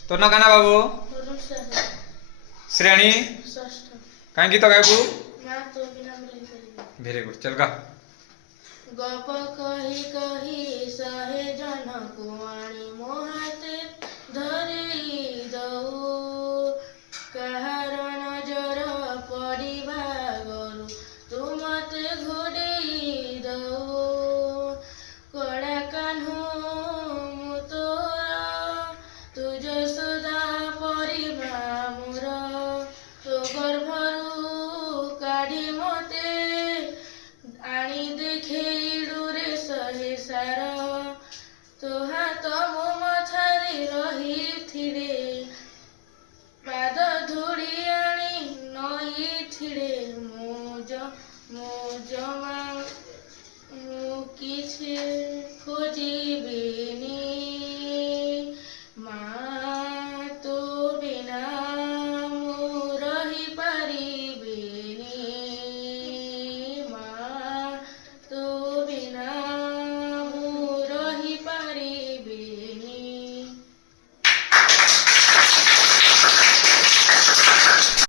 ତୋର ନା କାନା ବାବୁ ଶ୍ରେଣୀ କାହିଁ ଗୀତ ଗାଇବୁ ଭେରି ଗୁଡ୍ ଚଲ गा गप कही कही सहे जन कुआ